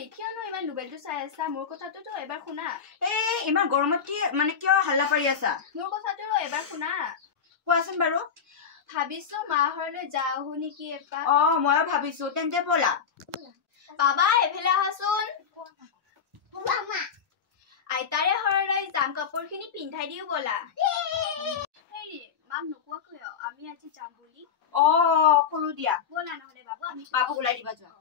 হেৰি কিয়নো ইমান মোবাইলটো চাই আছা মোৰ কথাটোতো এবাৰ শুনা ইমান গৰমত কি মানে কিয় হাল্লা পাৰি আছা মোৰ কথাটো এবাৰ শুনা কোৱাচোন বাৰু ভাবিছো মাহৰলৈ যাও নেকি এপাক ময়ো ভাবিছো তেন্তে বলা বাবা এফালে আহাচোন আইতাৰে ঘৰলৈ যাম কাপোৰখিনি পিন্ধাই দিও বলা হেৰি মাক নোকোৱাকৈ আমি আজি যাম বুলি কলো দিয়া বলা নহলে বাবু আমি বাবুক ওলাই দিবা যোৱা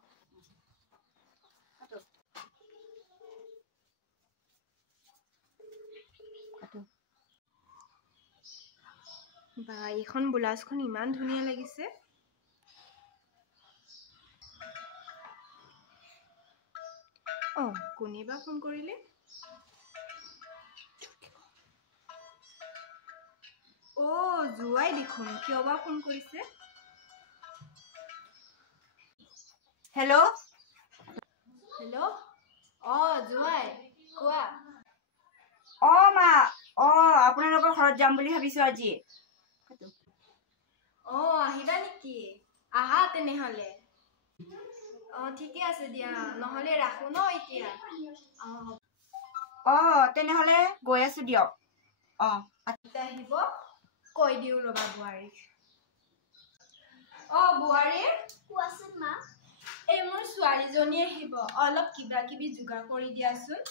বা এইখন ব্লাউজখন ইমান ধুনীয়া লাগিছে কোনেবা ফোন কৰিলে জুৱাই দেখোন কিয় বা ফোন কৰিছে হেল্ল' জুৱাই কোৱা মা আপোনালোকৰ ঘৰত যাম বুলি ভাবিছো আজি আহিবা নেকি আহা তেনেহলে ঠিকে আছে দিয়া নহলে ৰাখো ন এতিয়া তেনেহলে গৈ আছো দিয়ক আহিব কৈ দিও ৰবা বুৱাৰীক বুৱাৰী কোৱাচোন মা এই মোৰ ছোৱালীজনী আহিব অলপ কিবা কিবি যোগাৰ কৰি দিয়াচোন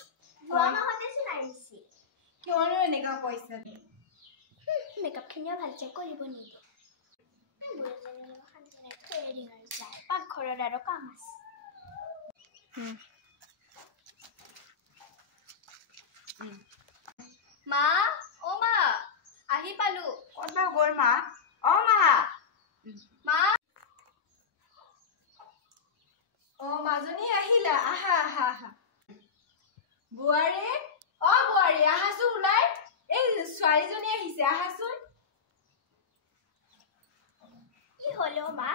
কিয়নো এনেকা কৈছা মেকআপ খিনিও ভালছে কৰিব নিদিয়ে পাকঘৰত আৰু কাম আছে মা মা আহি পালো ক'ত বা গ'ল মা মা মা মাজনী আহিলা আহা আহা আহা বুৱাৰী বুৱাৰী আহাচোন ওলাই এই ছোৱালীজনী আহিছে আহাচোন কি হলো মা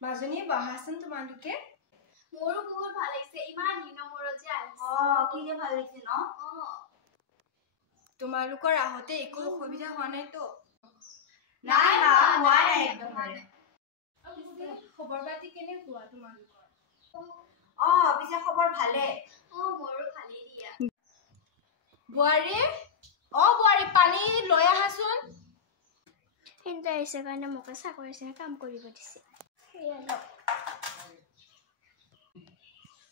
মাজনী বহাচোন তোমালোকে মোৰো বহুত ভাল লাগিছে ইমান দিনৰ মূৰত যে আহিছে কি যে ভাল লাগিছে ন তোমালোকৰ আহোতে একো অসুবিধা হোৱা নাইতো নাই মা হোৱা নাই একদম খবৰ পাতি কেনেকুৱা তোমালোকৰ পিছে খবৰ ভালে মোৰো ভালেই দিয়া বুৱাৰী বুৱাৰী পানী লৈ আহাচোন কিন্তু আহিছে কাৰণে মোক চাকৰি নিচিনা কাম কৰিব দিছে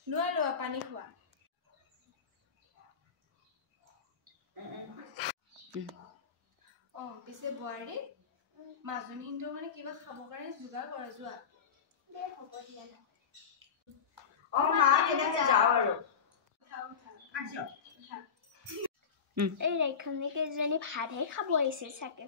লোৱা পানী খোৱা পিছে বুৱাৰী মাজনী কিন্তু মানে কিবা খাব কাৰণে যোগাৰ কৰা যোৱা হ'ব দিয়া মা তেনেহলে যাওঁ আৰু এই ৰাইখনি কেইজনী ভাতহে খাব আহিছে চাগে